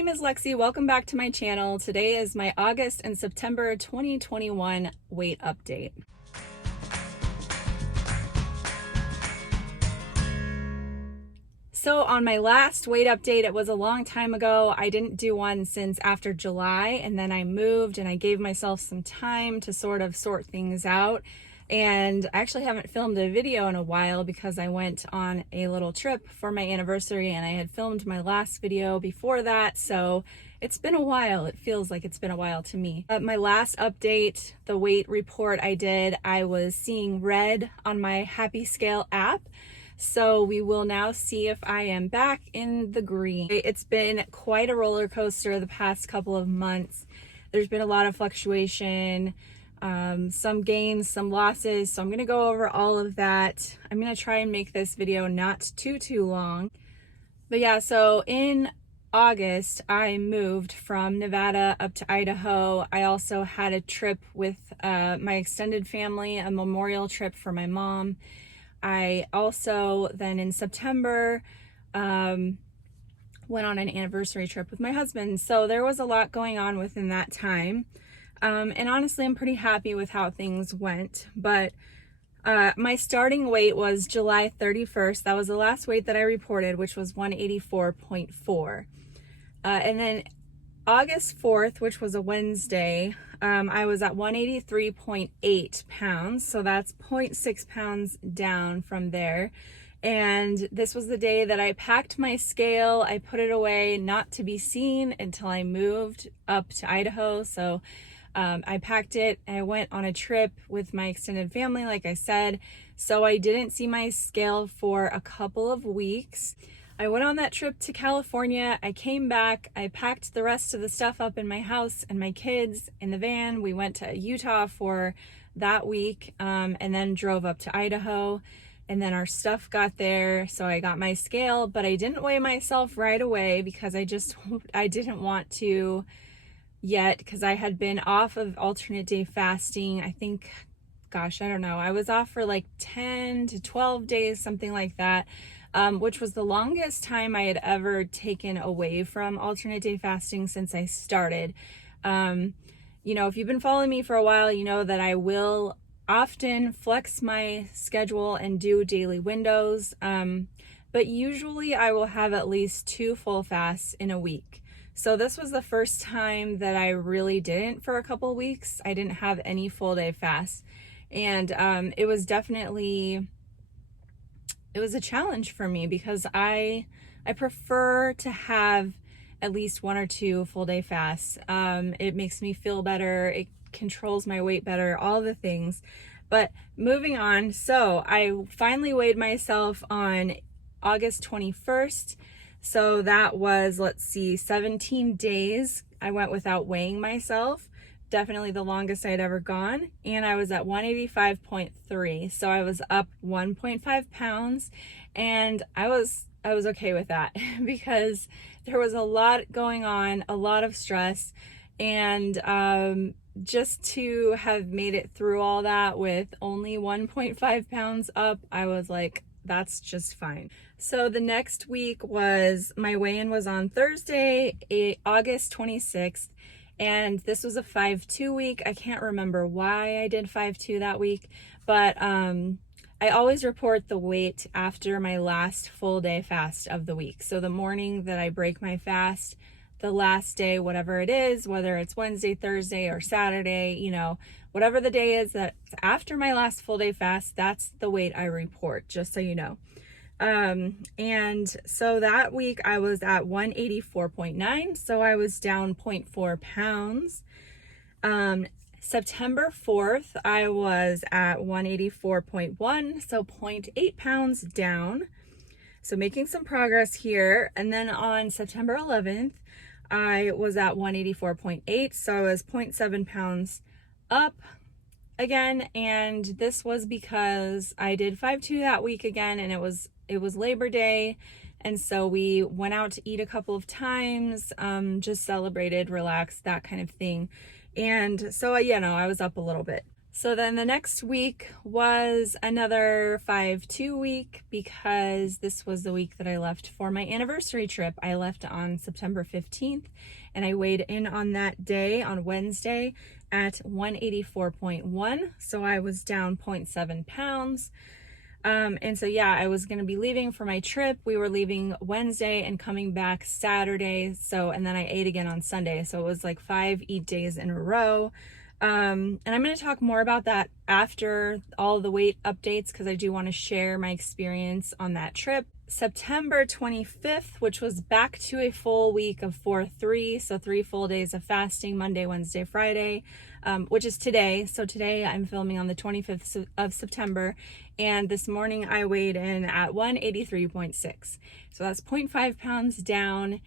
name is Lexi. Welcome back to my channel. Today is my August and September 2021 weight update. So on my last weight update, it was a long time ago. I didn't do one since after July, and then I moved and I gave myself some time to sort things out. And I actually haven't filmed a video in a while because I went on a little trip for my anniversary and I had filmed my last video before that. So it's been a while. It feels like it's been a while to me. My last update, the weight report I did, I was seeing red on my Happy Scale app. So we will now see if I am back in the green. It's been quite a roller coaster the past couple of months. There's been a lot of fluctuation, some gains, some losses. So I'm going to go over all of that. I'm going to try and make this video not too long. But yeah, so in August, I moved from Nevada up to Idaho. I also had a trip with my extended family, a memorial trip for my mom. I also then in September went on an anniversary trip with my husband. So there was a lot going on within that time. And honestly, I'm pretty happy with how things went. But my starting weight was July 31st. That was the last weight that I reported, which was 184.4. And then August 4th, which was a Wednesday, I was at 183.8 pounds. So that's 0.6 pounds down from there. And this was the day that I packed my scale. I put it away not to be seen until I moved up to Idaho. So I packed it and I went on a trip with my extended family, like I said. So I didn't see my scale for a couple of weeks. I went on that trip to California. I came back. I packed the rest of the stuff up in my house and my kids in the van. We went to Utah for that week and then drove up to Idaho. And then our stuff got there. So I got my scale, but I didn't weigh myself right away because I didn't want to yet because I had been off of alternate day fasting. I think, gosh, I don't know. I was off for like 10 to 12 days, something like that. Which was the longest time I had ever taken away from alternate day fasting since I started. You know, if you've been following me for a while, you know that I will often flex my schedule and do daily windows. But usually I will have at least 2 full fasts in a week. So this was the first time that I really didn't for a couple of weeks. I didn't have any full day fasts. And it was definitely... it was a challenge for me because I prefer to have at least 1 or 2 full day fasts. It makes me feel better. It controls my weight better, all the things. But moving on, so I finally weighed myself on August 21st. So that was, let's see, 17 days I went without weighing myself. Definitely the longest I'd ever gone. And I was at 185.3. So I was up 1.5 pounds and I was okay with that because there was a lot going on, a lot of stress. And just to have made it through all that with only 1.5 pounds up, I was like, that's just fine. So the next week was, my weigh-in was on Thursday, August 26th. And this was a 5-2 week. I can't remember why I did 5-2 that week, but I always report the weight after my last full day fast of the week. So the morning that I break my fast, the last day, whatever it is, whether it's Wednesday, Thursday, or Saturday, you know, whatever the day is that's after my last full day fast, that's the weight I report, just so you know. And so that week I was at 184.9. So I was down 0.4 pounds. September 4th, I was at 184.1. So 0.8 pounds down. So making some progress here. And then on September 11th, I was at 184.8. So I was 0.7 pounds up again. And this was because I did 5-2 that week again, and it was Labor Day, and so we went out to eat a couple of times, just celebrated, relaxed, that kind of thing. And so, you know, I was up a little bit. So then the next week was another 5-2 week because this was the week that I left for my anniversary trip. I left on September 15th and I weighed in on that day on Wednesday at 184.1. So I was down 0.7 pounds. And so, yeah, I was going to be leaving for my trip. We were leaving Wednesday and coming back Saturday. So, and then I ate again on Sunday. So it was like 5 eat days in a row. And I'm going to talk more about that after all the weight updates because I do want to share my experience on that trip. September 25th, which was back to a full week of 4-3, so 3 full days of fasting, Monday, Wednesday, Friday, which is today. So today I'm filming on the 25th of September, and this morning I weighed in at 183.6. So that's 0.5 pounds down.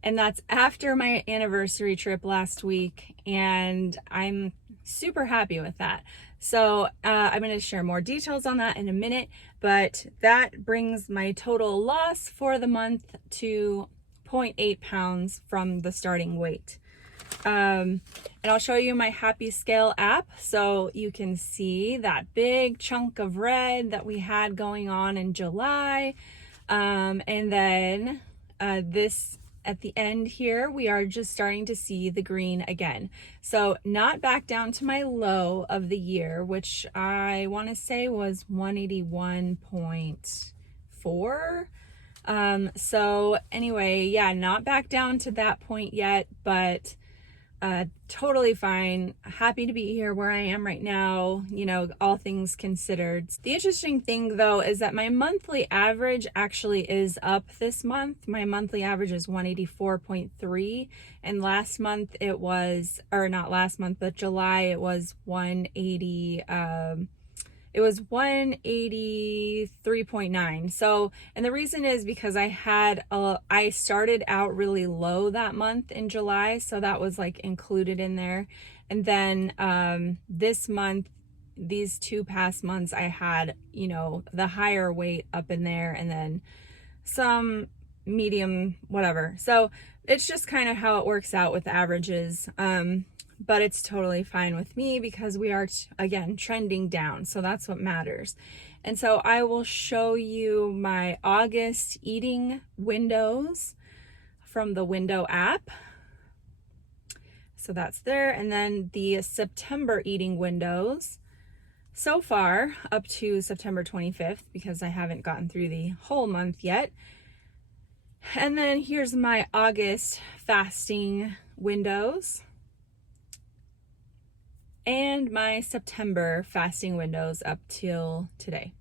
And that's after my anniversary trip last week, and I'm super happy with that. So I'm going to share more details on that in a minute, but that brings my total loss for the month to 0.8 pounds from the starting weight. And I'll show you my Happy Scale app so you can see that big chunk of red that we had going on in July. And then this at the end here, we are just starting to see the green again. So not back down to my low of the year, which I want to say was 181.4. So anyway, yeah, not back down to that point yet, but totally fine. Happy to be here where I am right now, you know, all things considered. The interesting thing though is that my monthly average actually is up this month. My monthly average is 184.3, and last month it was, or not last month, but July it was 180, it was 183.9. So, and the reason is because I started out really low that month in July. So that was like included in there. And then this month, these 2 past months, I had, you know, the higher weight up in there and then some medium, whatever. So it's just kind of how it works out with averages. But it's totally fine with me because we are, again, trending down. So that's what matters. And so I will show you my August eating windows from the Window app. So that's there. And then the September eating windows so far up to September 25th, because I haven't gotten through the whole month yet. And then here's my August fasting windows. And my September fasting windows up till today.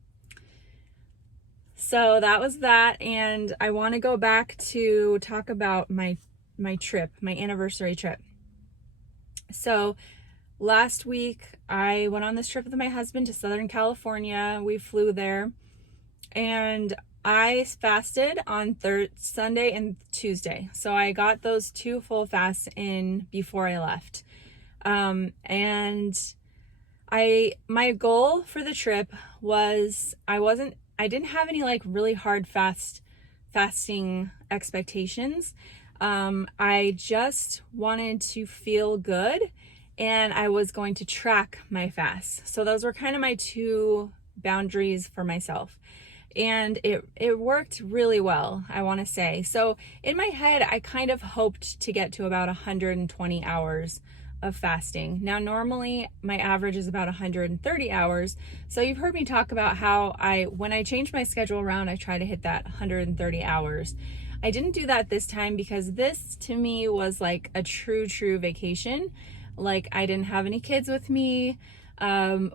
So that was that, and I want to go back to talk about my trip, my anniversary trip. So last week I went on this trip with my husband to Southern California. We flew there, and I fasted on Sunday and Tuesday. So I got those 2 full fasts in before I left. And my goal for the trip was, I didn't have any like really hard fasting expectations. I just wanted to feel good, and I was going to track my fasts. So those were kind of my 2 boundaries for myself. And it worked really well, I want to say. So in my head, I kind of hoped to get to about 120 hours of fasting. Now, normally my average is about 130 hours. So you've heard me talk about how when I change my schedule around, I try to hit that 130 hours. I didn't do that this time because this to me was like a true vacation. Like, I didn't have any kids with me.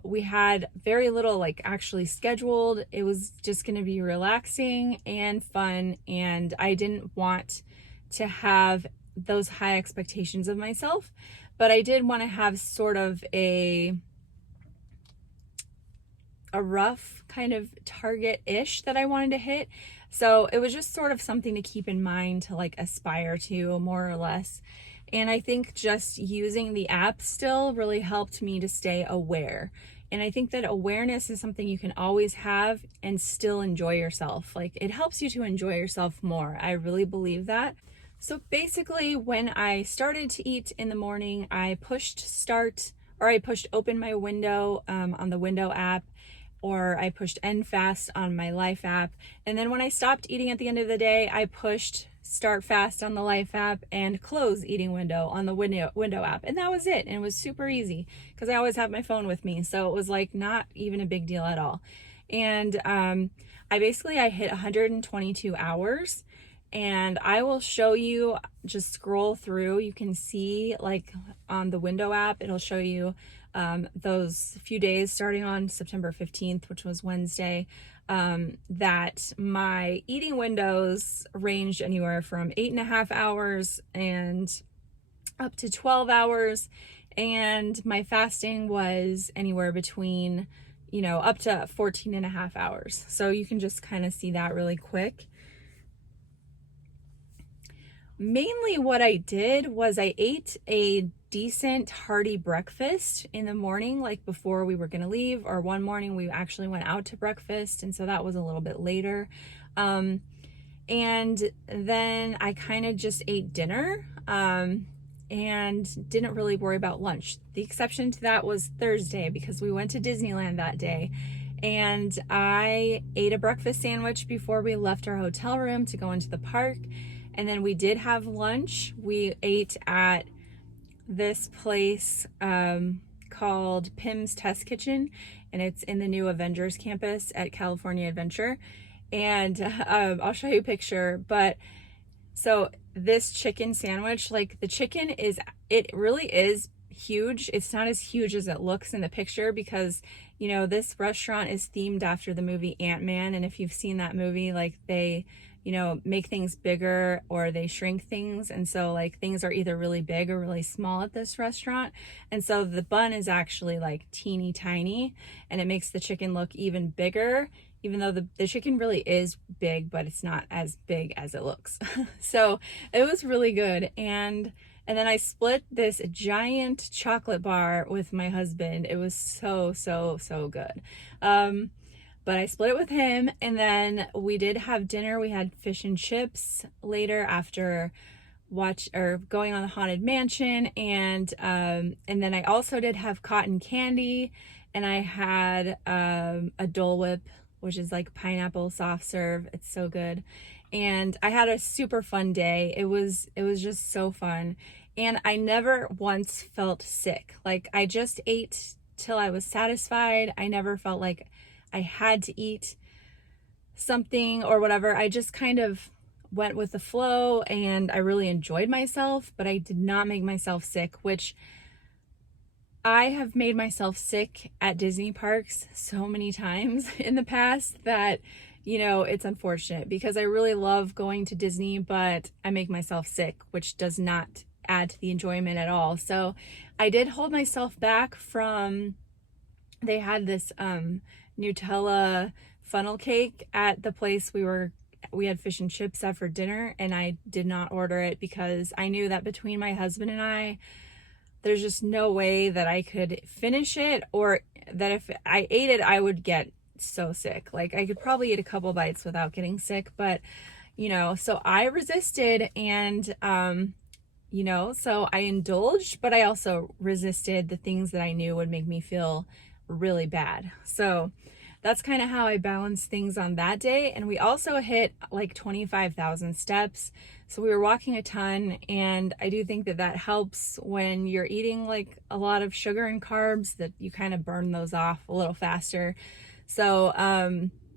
We had very little like actually scheduled. It was just going to be relaxing and fun. And I didn't want to have those high expectations of myself. But I did want to have sort of a rough kind of target-ish that I wanted to hit. So it was just sort of something to keep in mind, to like aspire to, more or less. And I think just using the app still really helped me to stay aware. And I think that awareness is something you can always have and still enjoy yourself. Like, it helps you to enjoy yourself more. I really believe that. So basically, when I started to eat in the morning, I pushed start or I pushed open my window on the window app, or I pushed end fast on my Life app. And then when I stopped eating at the end of the day, I pushed start fast on the Life app and close eating window on the window app. And that was it. And it was super easy because I always have my phone with me. So it was like not even a big deal at all. And I hit 122 hours. And I will show you, just scroll through, you can see like on the window app, it'll show you those few days starting on September 15th, which was Wednesday, that my eating windows ranged anywhere from 8.5 hours and up to 12 hours. And my fasting was anywhere between, up to 14.5 hours. So you can just kind of see that really quick. Mainly what I did was I ate a decent hearty breakfast in the morning, like before we were going to leave, or one morning we actually went out to breakfast. And so that was a little bit later. And then I kind of just ate dinner and didn't really worry about lunch. The exception to that was Thursday because we went to Disneyland that day. And I ate a breakfast sandwich before we left our hotel room to go into the park. And then we did have lunch. We ate at this place called Pim's Test Kitchen, and it's in the new Avengers campus at California Adventure. And I'll show you a picture. But so this chicken sandwich, like the chicken it really is huge. It's not as huge as it looks in the picture because, this restaurant is themed after the movie Ant-Man. And if you've seen that movie, like they make things bigger or they shrink things. And so like things are either really big or really small at this restaurant. And so the bun is actually like teeny tiny and it makes the chicken look even bigger, even though the chicken really is big, but it's not as big as it looks. So it was really good. And then I split this giant chocolate bar with my husband. It was so, so, so good. But I split it with him, and then we did have dinner. We had fish and chips later after going on the Haunted Mansion, and then I also did have cotton candy, and I had a Dole Whip, which is like pineapple soft serve. It's so good, and I had a super fun day. It was just so fun, and I never once felt sick. Like I just ate till I was satisfied. I never felt like I had to eat something or whatever. I just kind of went with the flow and I really enjoyed myself, but I did not make myself sick, which I have made myself sick at Disney parks so many times in the past that, it's unfortunate because I really love going to Disney, but I make myself sick, which does not add to the enjoyment at all. So I did hold myself back from, they had this, Nutella funnel cake at the place we had fish and chips at for dinner, and I did not order it because I knew that between my husband and I, there's just no way that I could finish it, or that if I ate it, I would get so sick. Like I could probably eat a couple bites without getting sick, but so I resisted and so I indulged, but I also resisted the things that I knew would make me feel really bad. So that's kind of how I balanced things on that day. And we also hit like 25,000 steps. So we were walking a ton. And I do think that helps when you're eating like a lot of sugar and carbs, that you kind of burn those off a little faster. So,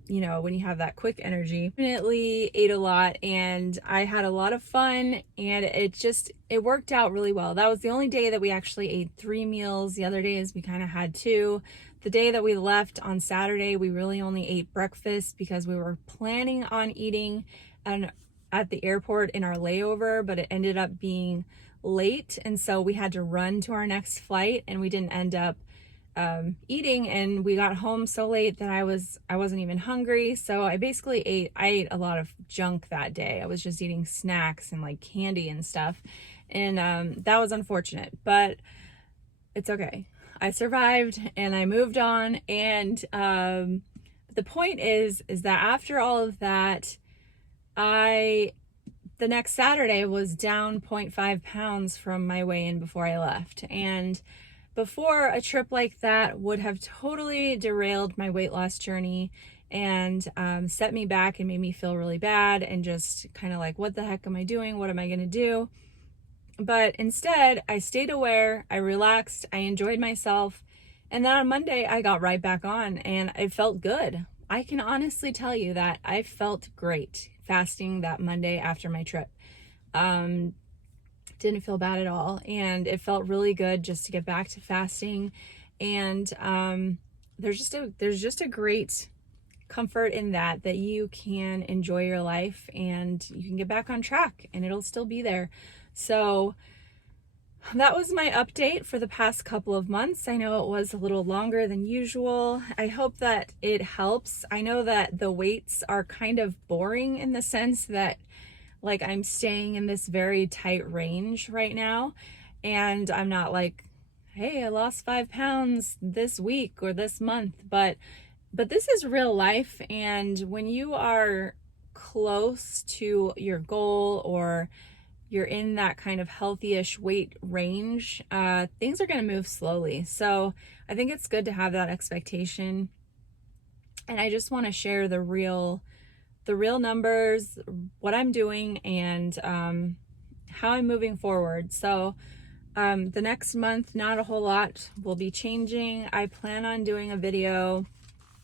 when you have that quick energy, definitely ate a lot and I had a lot of fun, and it worked out really well. That was the only day that we actually ate 3 meals. The other days we kind of had 2. The day that we left on Saturday, we really only ate breakfast because we were planning on eating at the airport in our layover, but it ended up being late. And so we had to run to our next flight and we didn't end up eating, and we got home so late that I wasn't even hungry. So I ate a lot of junk that day. I was just eating snacks and like candy and stuff. And that was unfortunate, but it's okay. I survived and I moved on. And the point is that after all of that, the next Saturday was down 0.5 pounds from my weigh-in before I left. And before, a trip like that would have totally derailed my weight loss journey and set me back and made me feel really bad and just kind of like, what the heck am I doing? What am I going to do? But instead, I stayed aware, I relaxed, I enjoyed myself, and then on Monday, I got right back on and I felt good. I can honestly tell you that I felt great fasting that Monday after my trip. Didn't feel bad at all, and it felt really good just to get back to fasting. And there's just a great comfort in that you can enjoy your life and you can get back on track and it'll still be there. So that was my update for the past couple of months. I know it was a little longer than usual. I hope that it helps. I know that the weights are kind of boring in the sense that like I'm staying in this very tight range right now, and I'm not like, hey, I lost 5 pounds this week or this month, but this is real life. And when you are close to your goal or you're in that kind of healthy-ish weight range, things are going to move slowly. So I think it's good to have that expectation. And I just want to share the real numbers, what I'm doing, and how I'm moving forward. So the next month, not a whole lot will be changing. I plan on doing a video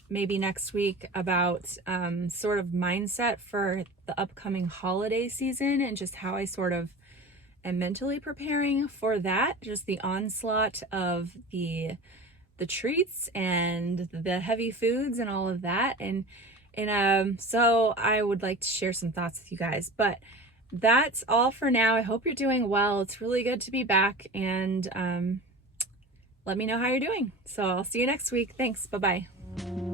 maybe next week about sort of mindset for the upcoming holiday season and just how I sort of am mentally preparing for that, just the onslaught of the treats and the heavy foods and all of that. And so I would like to share some thoughts with you guys, but that's all for now. I hope you're doing well. It's really good to be back, and let me know how you're doing. So I'll see you next week. Thanks. Bye-bye.